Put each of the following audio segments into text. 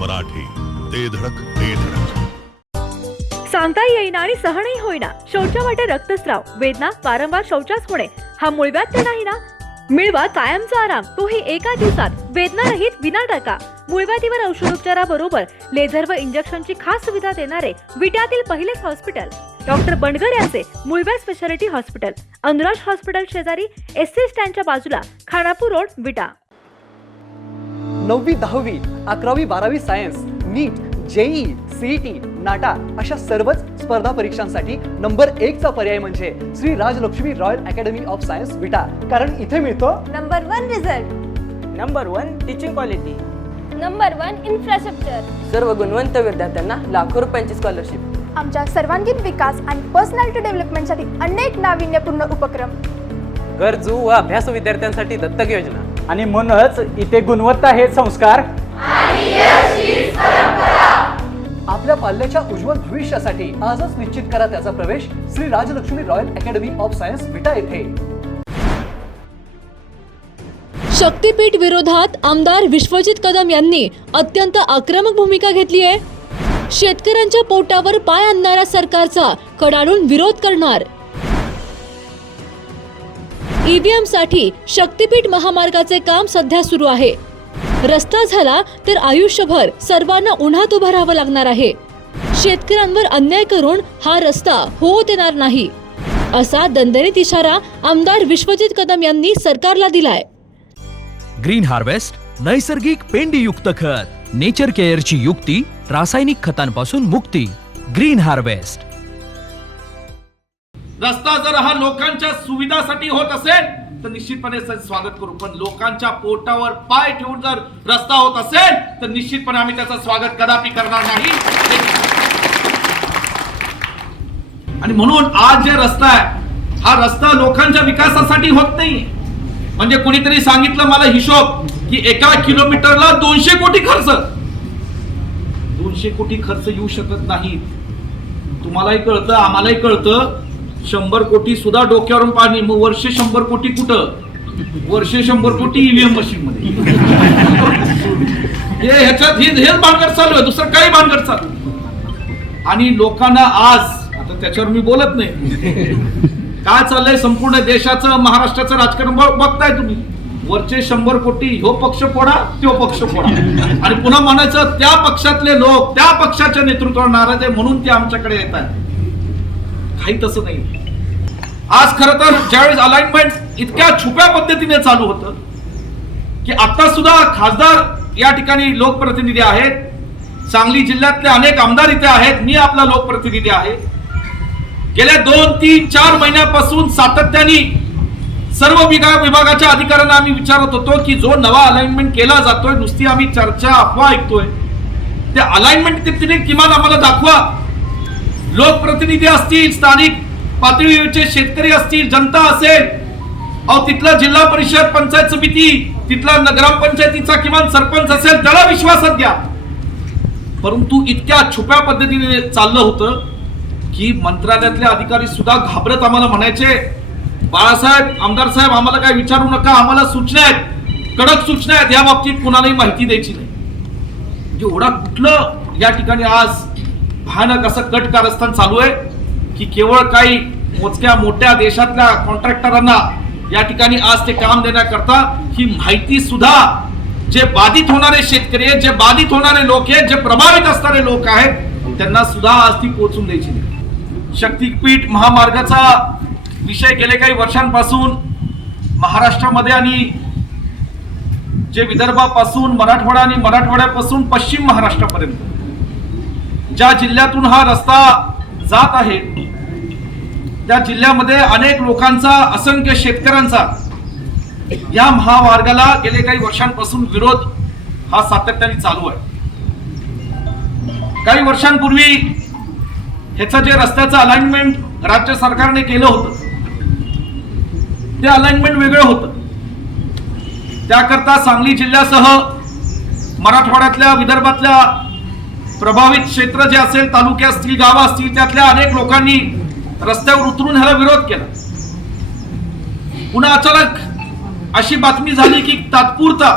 मराठी, ते धडक ते धडक. सांगता येईना आणि सहनही होईना शौचा वाटे रक्तस्राव, वेदना, वारंवार शौचास होणे हा मूळव्याध तर नाही ना? मिळवा कायमचा आराम, तोही एका दिवसात, वेदना रहित, विना टाका. मूळव्याधीवर औषधोपचाराबरोबर लेझर व इंजेक्शनची खास सुविधा देणारे विट्यातील पहिलेच हॉस्पिटल डॉक्टर बंडगर यांचे मूळव्याध स्पेशालिटी हॉस्पिटल, अनुराज हॉस्पिटल शेजारी, एसटी स्टँडच्या बाजूला, खानापूर रोड, विटा. 9वी 10वी 11वी 12वी science, NEET, JEE, CET, NATA अशा सर्वच स्पर्धा परीक्षांसाठी नंबर 1 चा पर्याय म्हणजे Shri Rajlakshmi royal academy of science Vita. कारण इथे मिळतो number 1 result, number 1 teaching quality, number 1 infrastructure, सर्व गुणवंत विद्यार्थ्यांना लाखो रुपयांची स्कॉलरशिप. आमच्या सर्वांगीण विकास आणि पर्सनॅलिटी डेव्हलपमेंटसाठी अनेक नाविन्यपूर्ण उपक्रम, गरजू व अभ्यास विद्यार्थ्यांसाठी दत्तक योजना, आणि म्हणूनच इथे गुणवत्ता हे संस्कार आपल्या पाल्याच्या उज्ज्वल भविष्यासाठी आजच निश्चित करा त्याचा प्रवेश Shri Rajlakshmi royal academy of science Vita येथे. शक्तीपीठ विरोधात आमदार विश्वजित कदम यांनी अत्यंत आक्रमक भूमिका घेतली आहे. शेतकऱ्यांच्या पोटावर पाय आणणाऱ्या सरकारचा कडाडून विरोध करणार. ईव्हीएम साठी शक्तीपीठ महामार्गाचे काम सध्या सुरू आहे. रस्ता झाला तर आयुष्यभर सर्वांना उन्हात उभं राहावं लागणार आहे. शेतकऱ्यांवर अन्याय करून हा रस्ता होऊ देणार नाही, असा दणदणीत इशारा आमदार विश्वजित कदम यांनी सरकारला दिलाय. ग्रीन हार्वेस्ट नैसर्गिक पेंडीयुक्त खत, नेचर केअरची युक्ती, रासायनिक खतांपासून मुक्ती. Green harvest. रस्ता जर हा लोकांच्या सुविधासाठी होत असेल तर निश्चितपणे स्वागत करू, पण लोकांच्या पोटावर पाय ठेवून जर रस्ता होत असेल तर निश्चितपणे आम्ही त्याचं स्वागत कदापि करणार नाही. आणि म्हणून आज जे रस्ता आहे हा रस्ता लोकांच्या विकासासाठी होत नाही. म्हणजे कोणीतरी सांगितलं मला हिशोब की एका किलोमीटरला 200 कोटी खर्च. 200 कोटी खर्च येऊ शकत नाही. तुम्हालाही कळतं, आम्हालाही कळतं. 100 कोटी सुद्धा डोक्यावरून पाणी, मग वर्षे 100 कोटी कुठं? वर्षे 100 कोटी ईव्हीएम मशीन मध्ये. ह्याच्यात हेच भानगड चालू आहे, दुसरं काही भानगड चालू. आणि लोकांना आज आता त्याच्यावर मी बोलत नाही, काय चाललंय संपूर्ण देशाचं महाराष्ट्राचं राजकारण बघताय तुम्ही. वरचे 100 कोटी ह्यो पक्ष फोडा, त्यो पक्ष फोडा, आणि पुन्हा म्हणायचं त्या पक्षातले लोक त्या पक्षाच्या नेतृत्वावर नाराज आहे म्हणून ते आमच्याकडे येत आहेत. काही तसं नाही. आज खरं तर ज्यावेळेस अलाइनमेंट इतक्या छुप्या पद्धतीने चालू होतं की आता सुद्धा खासदार या ठिकाणी लोकप्रतिनिधी आहेत, सांगली जिल्ह्यातले अनेक आमदार इथे आहेत, मी आपला लोकप्रतिनिधी आहे. गेल्या 2, 3, 4 महिन्यापासून सातत्याने सर्व विभागाच्या अधिकाऱ्यांना आम्ही विचारत होतो की जो नवा अलाइनमेंट केला जातोय, नुसती आम्ही चर्चा अफवा ऐकतोय, त्या अलाइनमेंट किमान आम्हाला दाखवा. लोकप्रतिनिधी असतील, स्थानिक पातळीवरचे शेतकरी असतील, जनता असेल, तिथला जिल्हा परिषद, पंचायत समिती, तिथला ग्रामपंचायतीचा किमान सरपंच असेल, त्याला विश्वासात घ्या. परंतु इतक्या छुप्या पद्धतीने चाललं होतं की मंत्रालयातले अधिकारी सुद्धा घाबरत आम्हाला म्हणायचे, बाळासाहेब, आमदार साहेब, आम्हाला काय विचारू नका, आम्हाला सूचना आहेत, कडक सूचना आहेत, या बाबतीत कुणालाही माहिती द्यायची नाही. म्हणजे एवढा कुठलं या ठिकाणी आज भयानक असं कट कारस्थान चालू आहे की केवळ काही मोजक्या मोठ्या देशातल्या कॉन्ट्रॅक्टरांना या ठिकाणी आज ते काम देण्याकरता ही माहिती सुद्धा जे बाधित होणारे शेतकरी आहेत, जे बाधित होणारे लोक आहेत, जे प्रभावित असणारे लोक आहेत, त्यांना सुद्धा आज ती पोहोचून द्यायची नाही. शक्तीपीठ महामार्गाचा विषय गेले काही वर्षांपासून महाराष्ट्रामध्ये आणि जे विदर्भापासून मराठवाडा आणि मराठवाड्यापासून पश्चिम महाराष्ट्रापर्यंत ज्या जिल्ह्यातून हा रस्ता जात आहे त्या जिल्ह्यामध्ये अनेक लोकांचा, असंख्य शेतकऱ्यांचा या महामार्गाला गेले काही वर्षांपासून विरोध हा सातत्याने चालू आहे. काही वर्षांपूर्वी ह्याचं जे रस्त्याचं अलाइनमेंट राज्य सरकारने केलं होतं ते अलाइनमेंट वेगळं होतं. त्याकरता सांगली जिल्ह्यासह मराठवाड्यातल्या, विदर्भातल्या प्रभावित क्षेत्र जे असेल, तालुके असतील, गावं असतील, त्यातल्या अनेक लोकांनी रस्त्यावर उतरून ह्याला विरोध केला. पुन्हा अचानक अशी बातमी झाली की तात्पुरता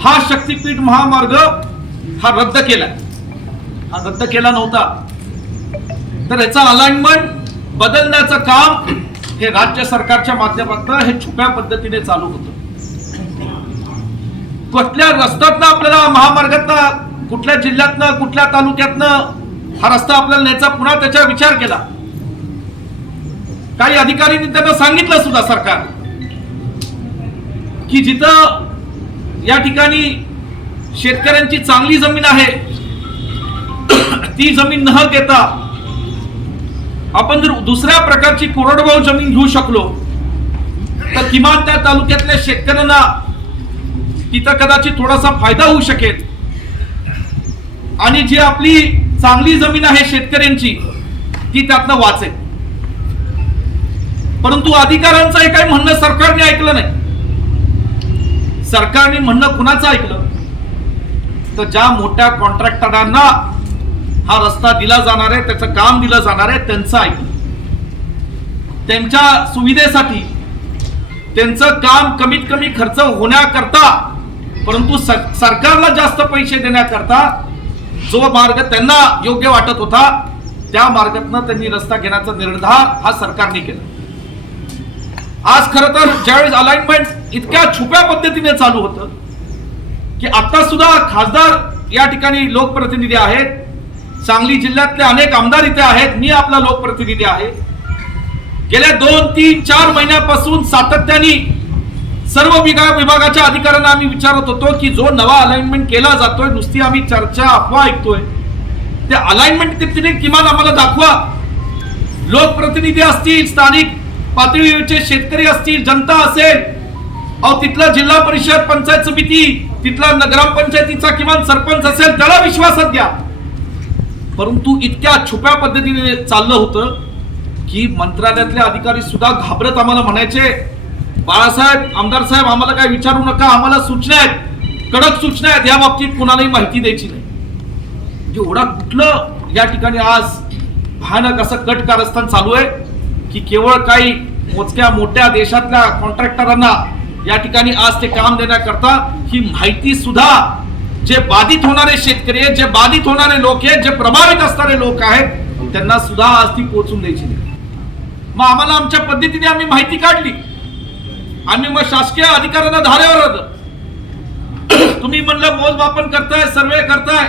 हा शक्तीपीठ महामार्ग हा रद्द केलाय. हा रद्द केला नव्हता, तर याचा अलाइनमेंट बदलण्याचं काम हे राज्य सरकारच्या माध्यमातून हे छुप्या पद्धतीने चालू होतं. कुठल्या रस्त्यातनं आपल्याला, महामार्गातनं, कुठल्या जिल्ह्यातनं, कुठल्या तालुक्यातनं हा रस्ता आपल्याला न्यायचा, पुन्हा त्याचा विचार केला. काही अधिकाऱ्यांनी त्यांना सांगितलं सुद्धा सरकार की जिथं या ठिकाणी शेतकऱ्यांची चांगली जमीन आहे ती जमीन न घेता आपण जर दुसऱ्या प्रकारची कोरडवाहू जमीन घेऊ शकलो तर किमान त्या तालुक्यातल्या शेतकऱ्यांना तिथं कदाचित थोडासा फायदा होऊ शकेल आणि जी आपली चांगली जमीन आहे शेतकऱ्यांची ती त्यातनं वाचेल. परंतु अधिकाऱ्यांचं हे काही म्हणणं सरकारने ऐकलं नाही. सरकारने म्हणणं कुणाचं ऐकलं तर ज्या मोठ्या कॉन्ट्रॅक्टरांना हा रस्ता दिला जाणार आहे, त्याचं काम दिलं जाणार आहे, त्यांचं ऐकलं. त्यांच्या सुविधेसाठी त्यांचं काम कमीत कमी खर्च होण्याकरता, परंतु सरकारला जास्त पैसे देण्याकरता जो मार्ग त्यांना योग्य वाटत होता त्या मार्गातनं त्यांनी रस्ता घेण्याचा निर्धार हा सरकारने केला. आज खरं तर ज्यावेळेस अलाइनमेंट इतक्या छुप्या पद्धतीने चालू होतं की आता सुद्धा खासदार या ठिकाणी लोकप्रतिनिधी आहेत, सांगली जिल्ह्यातले अनेक आमदार इथे आहेत, मी आपला लोकप्रतिनिधी आहे. गेल्या 2, 3, 4 महिन्यापासून सातत्याने सर्व विभागाच्या अधिकाऱ्यांना आम्ही विचारत होतो की जो नवा अलाइनमेंट केला जातोय, नुसती आम्ही चर्चा अफवा ऐकतोय, ते अलाइनमेंट तिथे किमान आम्हाला दाखवा. लोकप्रतिनिधी असतील, स्थानिक पातळीवरचे शेतकरी असतील, जनता असेल, अहो तिथला जिल्हा परिषद, पंचायत समिती, तिथला ग्रामपंचायतीचा किमान सरपंच असेल त्याला विश्वासात घ्या. परंतु इतक्या छुप्या पद्धतीने चाललं होतं की मंत्रालयातले अधिकारी सुद्धा घाबरत आम्हाला म्हणायचे, बाळासाहेब, आमदार साहेब, आम्हाला काय विचारू नका, आम्हाला सूचना आहेत, कडक सूचना आहेत, या बाबतीत कुणालाही माहिती द्यायची नाही. एवढा कुठलं या ठिकाणी आज भयानक असं कट कारस्थान चालू आहे की केवळ काही मोजक्या मोठ्या देशातल्या कॉन्ट्रॅक्टरांना या ठिकाणी आज ते काम देण्याकरता ही माहिती सुद्धा जे बाधित होणारे शेतकरी आहेत, जे बाधित होणारे लोक आहेत, जे प्रभावित असणारे लोक आहेत, त्यांना सुद्धा आज ती पोहोचून द्यायची नाही. मग आम्हाला आमच्या पद्धतीने आम्ही माहिती काढली. आम्ही मग शासकीय अधिकाऱ्यांना धारेवर होतं, तुम्ही म्हणलं मोजमापन करताय, सर्वे करताय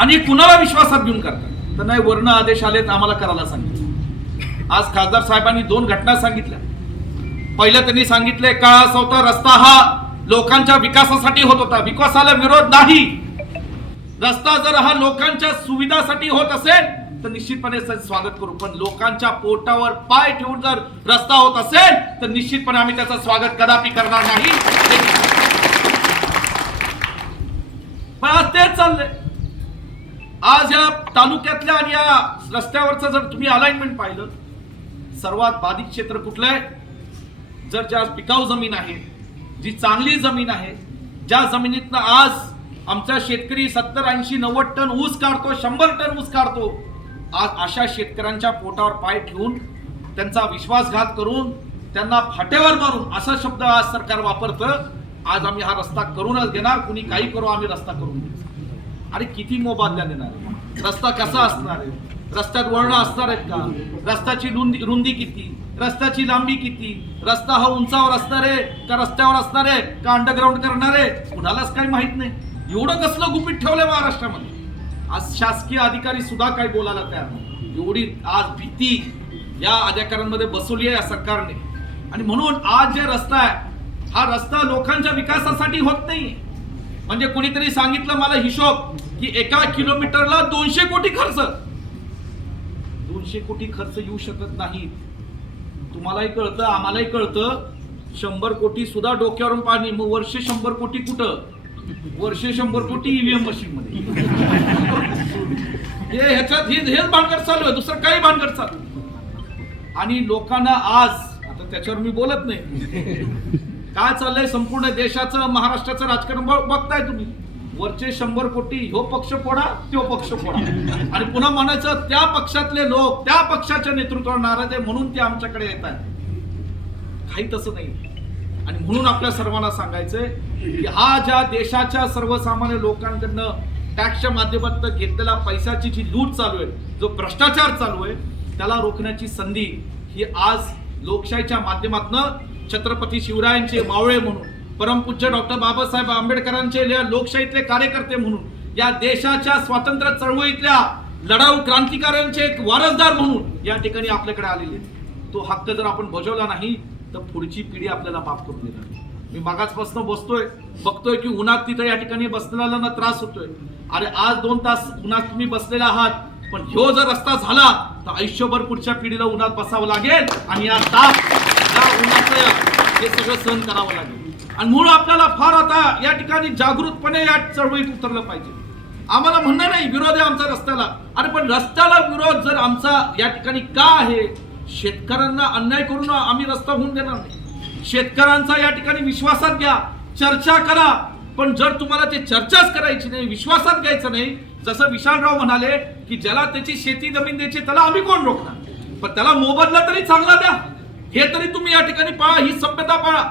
आणि कुणाला विश्वासात घेऊन करताय, तर नाही, वर्ण आदेश आलेत, आम्हाला करायला सांगितलं. आज खासदार साहेबांनी 2 घटना सांगितल्या. पहिलं त्यांनी सांगितले का होता रस्ता हा लोकांच्या विकासासाठी होत होता, विकासाला विरोध नाही. रस्ता जर हा लोकांच्या सुविधासाठी होत असेल तर निश्चितपणे स्वागत करू, पण लोकांच्या पोटावर पाय ठेवून जर रस्ता होत असेल तर निश्चितपणे आम्ही त्याचं स्वागत कदापि करणार नाही. पण आज तेच चाललंय. आज या तालुक्यातल्या आणि या रस्त्यावरचं जर तुम्ही अलाइनमेंट पाहिलं, सर्वात बाधित क्षेत्र कुठलं आहे, जर ज्या पिकाऊ जमीन आहे, जी चांगली जमीन आहे, ज्या जमिनीतनं आज आमचा शेतकरी 70, 80, 90 टन ऊस काढतो, 100 टन ऊस काढतो, आज अशा शेतकऱ्यांच्या पोटावर पाय ठेवून, त्यांचा विश्वासघात करून, त्यांना फाटेवर मारून असा शब्द आज सरकार वापरतं. आज आम्ही हा रस्ता करूनच घेणार, कुणी काही करू, आम्ही रस्ता करून घेऊ. अरे किती मोबदला देणार, रस्ता कसा असणार आहे, रस्त्यात वळणं असणार आहेत का, रस्त्याची रुंदी किती, रस्त्याची लांबी किती, रस्ता हा उंचावर असणार आहे का रस्त्यावर असणार आहे का अंडरग्राऊंड करणार आहे, कुणालाच काही माहित नाही. एवढं कसलं गुपित ठेवलंय महाराष्ट्रामध्ये. आज शासकीय अधिकारी सुद्धा काही बोलायला तयार नाही. एवढी आज भीती या अधिकाऱ्यांमध्ये बसवली आहे या सरकारने. आणि म्हणून आज जे रस्ता आहे हा रस्ता लोकांच्या विकासासाठी होत नाही. म्हणजे कोणीतरी सांगितलं मला हिशोब की 1 किलोमीटरला 200 कोटी खर्च. 200 कोटी खर्च येऊ शकत नाही. तुम्हालाही कळतं, आम्हालाही कळतं. 100 कोटी सुद्धा डोक्यावरून पाणी. मग वर्षे 100 कोटी कुठं, वर्षे 100 कोटी ईव्हीएम मशीन मध्ये. ह्याच्यात हेच भानगड चालू आहे, दुसरं काही भानगड चालू. आणि लोकांना आज, आता त्याच्यावर मी बोलत नाही, काय चाललंय संपूर्ण देशाचं, महाराष्ट्राचं राजकारण बघताय तुम्ही. वरचे 100 कोटी, ह्यो पक्ष फोडा, त्यो पक्ष फोडा, आणि पुन्हा म्हणायचं त्या पक्षातले लोक त्या पक्षाच्या नेतृत्वावर नाराज आहे म्हणून ते आमच्याकडे येत आहेत. काही तसं नाही. आणि म्हणून आपल्या सर्वांना सांगायचंय की हा ज्या देशाच्या सर्वसामान्य लोकांकडनं टॅक्सच्या माध्यमातून घेतलेला पैशाची जी लूट चालू आहे, जो भ्रष्टाचार चालू आहे, त्याला रोखण्याची संधी ही आज लोकशाहीच्या माध्यमातून छत्रपती शिवरायांचे मावळे म्हणून, परमपूज्य डॉक्टर बाबासाहेब आंबेडकरांचे लोकशाहीतले कार्यकर्ते म्हणून, या देशाच्या स्वातंत्र्य चळवळीतल्या लढाऊ क्रांतिकारांचे एक वारसदार म्हणून या ठिकाणी आपल्याकडे आलेले आहेत. तो हक्क जर आपण बजावला नाही तर पुढची पिढी आपल्याला माफ करून देणार नाही. मी मागासपासून बघतोय की उन्हात तिथे या ठिकाणी बसलेल्यांना त्रास होतोय. अरे आज 2 तास उन्हात तुम्ही बसलेले आहात, पण ह्यो जर रस्ता झाला तर आयुष्यभर पुढच्या पिढीला उन्हात बसावं लागेल आणि या उन्हाचं हे सगळं सहन करावं लागेल. आणि म्हणून आपल्याला फार आता या ठिकाणी जागृतपणे या चळवळीत उतरलं पाहिजे. आम्हाला म्हणणं नाही विरोध आहे आमचा रस्त्याला, अरे पण रस्त्याला विरोध जर आमचा या ठिकाणी का आहे? शेतकऱ्यांना अन्याय करून आम्ही रस्ता होऊन देणार नाही. शेतकऱ्यांचा या ठिकाणी विश्वासात घ्या, चर्चा करा, पण जर तुम्हाला ते चर्चाच करायची नाही, विश्वासात घ्यायचं नाही, जसं विशालराव म्हणाले की ज्याला त्याची शेती जमीन द्यायची त्याला आम्ही कोण रोखणार, पण त्याला मोबदला तरी चांगला द्या, हे तरी तुम्ही या ठिकाणी पाळा, ही सभ्यता पाळा.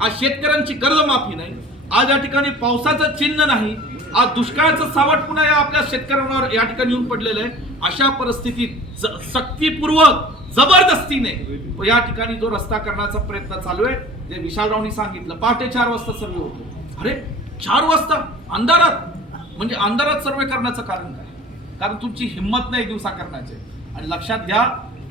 आज शेतकऱ्यांची कर्जमाफी नाही, आज या ठिकाणी पावसाचं चिन्ह नाही, आज दुष्काळाचं सावट पुन्हा या आपल्या शेतकऱ्यांवर या ठिकाणी येऊन पडलेलं आहे. अशा परिस्थितीत सक्तीपूर्वक जबरदस्तीने या ठिकाणी जो रस्ता करण्याचा प्रयत्न चालू आहे, जे विशालरावनी सांगितलं, पहाटे 4 वाजता सर्वे होतो. अरे 4 वाजता अंधारात, म्हणजे अंधारात सर्वे करण्याचं कारण काय? कारण तुमची हिंमत नाही दिवसा करण्याची. आणि लक्षात घ्या,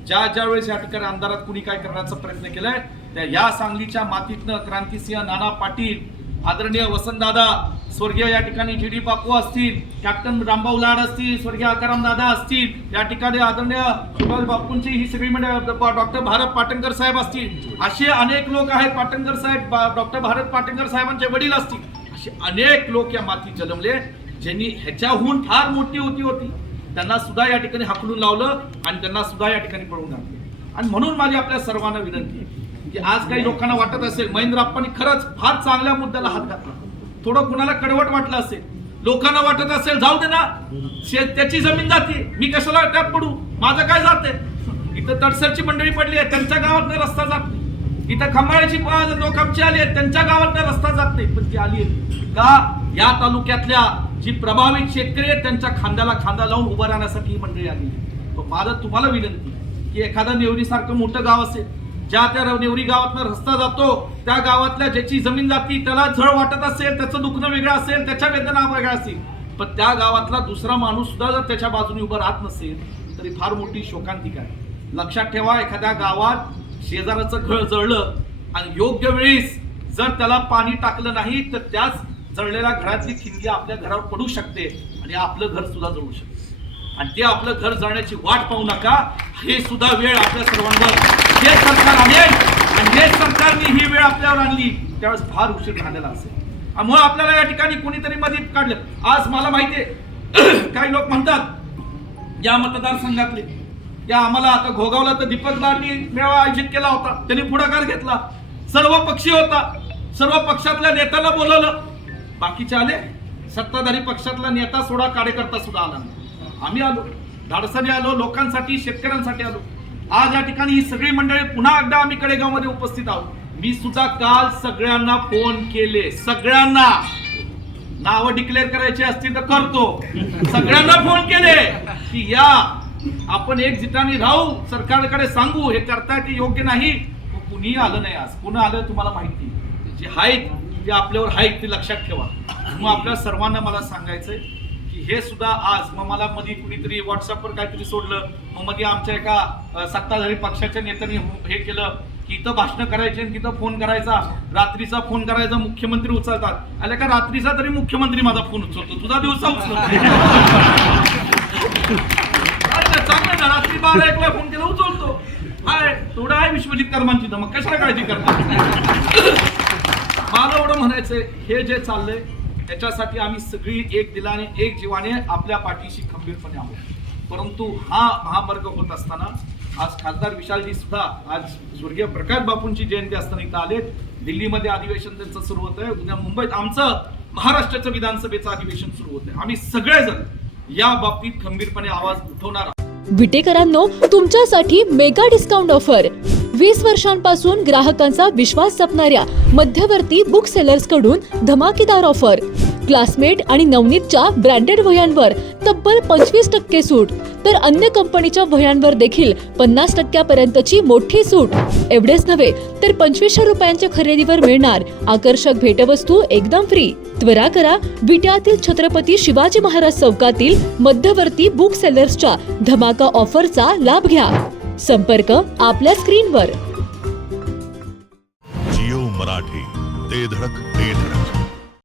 ज्या वेळेस या ठिकाणी अंधारात कुणी काय करण्याचा प्रयत्न केलाय, त्या या सांगलीच्या मातीतनं क्रांतिसिंह नाना पाटील, आदरणीय वसंतदादा, स्वर्गीय या ठिकाणी GD बापू असतील, कॅप्टन रामभाऊ लाड असतील, स्वर्गीय आकाराम दादा असतील, या ठिकाणी आदरणीय सुभाष बापूंची ही सगळी म्हणजे डॉक्टर भारत पाटणकर साहेब असतील, असे अनेक लोक आहेत, पाटणकर साहेब, डॉक्टर भारत पाटणकर साहेबांचे वडील असतील, असे अनेक लोक या मातीत जन्मले, ज्यांनी ह्याच्याहून फार मोठी होती, त्यांना सुद्धा या ठिकाणी हाकलून लावलं आणि त्यांना सुद्धा या ठिकाणी पळून आणलं. आणि म्हणून माझी आपल्या सर्वांना विनंती आहे की आज काही लोकांना वाटत असेल महेंद्र आप्पांनी खरंच फार चांगल्या मुद्द्याला हात घातला, थोडं कुणाला कडवट वाटलं असेल, लोकांना वाटत असेल जाऊ दे ना, त्याची जमीन जाते, मी कशाला त्यात पडू, माझं काय जाते. इथं तडसरची मंडळी पडली आहे, त्यांच्या गावातनं रस्ता जात नाही. इथं खंबाळ्याची लोक आमची आली आहेत, त्यांच्या गावातनं रस्ता जात नाही, पण ती आली आहे का? या तालुक्यातल्या जी प्रभावित शेतकरी आहेत त्यांच्या खांद्याला खांदा लावून उभं राहण्यासाठी ही मंडळी आली. माझं तुम्हाला विनंती की एखादं नेवरीसारखं मोठं गाव असेल, ज्या त्या नेवरी गावातनं रस्ता जातो, त्या गावातल्या ज्याची जमीन जाती त्याला झळ वाटत असेल, त्याचं दुखणं वेगळं असेल, त्याच्या वेदना वेगळ्या असतील, पण त्या गावातला दुसरा माणूस सुद्धा जर त्याच्या बाजूने उभं राहत नसेल तरी फार मोठी शोकांतिका आहे. लक्षात ठेवा, एखाद्या गावात शेजाराचं घर जळलं आणि योग्य वेळीस जर त्याला पाणी टाकलं नाही तर त्याच जळलेल्या घरातली ठिणगी आपल्या घरावर पडू शकते आणि आपलं घर सुद्धा जळू शकते. आणि ते आपलं घर जळण्याची वाट पाहू नका, हे सुद्धा वेळ आपल्या सर्वांवर जे सरकार आणेल आणि हे सरकारने ही वेळ आपल्यावर आणली त्यावेळेस फार उशीर झालेला असेल. त्यामुळे आपल्याला या ठिकाणी कोणीतरी मध्ये काढलं. आज मला माहिती आहे काही लोक म्हणतात या मतदारसंघातले, या आम्हाला आता घोगावला तर दीपक लाडनी मेळावा आयोजित केला होता, त्यांनी पुढाकार घेतला, सर्व पक्षी होता, सर्व पक्षातल्या नेत्यांना बोलवलं, बाकीचे आले, सत्ताधारी पक्षातला नेता सोडा कार्यकर्ता सुद्धा आला. आम्ही आलो, धाडसाने आलो, लोकांसाठी शेतकऱ्यांसाठी आलो. आज या ठिकाणी ही सगळी मंडळी पुन्हा एकदा आम्ही कडेगावमध्ये उपस्थित आहोत. मी सुद्धा काल सगळ्यांना फोन केले, सगळ्यांना नावं डिक्लेअर करायचे असतील तर करतो, सगळ्यांना फोन केले की या आपण एक जिताने राहू, सरकारकडे सांगू, हे करताय ते योग्य नाही. कुणी आलं नाही, आज पुन्हा आलं तुम्हाला माहिती, जे आहेत ते आपल्यावर आहेत ते लक्षात ठेवा. मग आपल्या सर्वांना मला सांगायचंय की हे सुद्धा आज मग मला मध्ये कुणीतरी व्हॉट्सअपवर काहीतरी सोडलं, मग मध्ये आमच्या एका सत्ताधारी पक्षाच्या नेत्यांनी हे केलं की इथं भाषण करायचे आणि तिथं फोन करायचा, रात्रीचा फोन करायचा, मुख्यमंत्री उचलतात. आले का रात्रीचा तरी मुख्यमंत्री माझा फोन उचलतो, तुझा दिवसा उचलतो. चांगलं ना, रात्री 12-1ला फोन केला उचलतो. हाय थोडं आहे विश्वजित कर्मांची तर मग कशाला काळजी करतात. मला एवढं म्हणायचंय, हे जे चाललंय त्याच्यासाठी आम्ही सगळी एक दिलाने एक जीवाने आपल्या पाठीशी खंबीरपणे आहोत. परंतु हा महामार्ग होत असताना आज खासदार विशालजी सुद्धा आज स्वर्गीय प्रकाश बापूंची जयंती असताना इथं आले. दिल्लीमध्ये अधिवेशन त्यांचं सुरू होतंय, उद्या मुंबईत आमचं महाराष्ट्राचं विधानसभेचं अधिवेशन सुरू होतंय. आम्ही सगळेजण या बाबतीत खंबीरपणे आवाज उठवणार. विटेकरांनो, तुमच्यासाठी मेगा डिस्काउंट ऑफर. 20 वर्षांपासून ग्राहकांचा विश्वास जपणाऱ्या मध्यवर्ती बुक सेलर्स कडून धमाकेदार ऑफर. क्लासमेट आणि नवनीतच्या ब्रँडेड वह्यांवर तब्बल 25% सूट, तर अन्य कंपनीच्या वह्यांवर देखील 50% पर्यंतची मोठी सूट. एवढेच नव्हे तर 2500 रुपयांच्या खरेदीवर मिळणार आकर्षक भेटवस्तू एकदम फ्री. त्वरा करा, विट्यातील छत्रपती शिवाजी महाराज चौकातील मध्यवर्ती बुक सेलर्सच्या धमाका ऑफरचा लाभ घ्या. संपर्क आपल्या स्क्रीनवर. जिओ मराठी ते धडक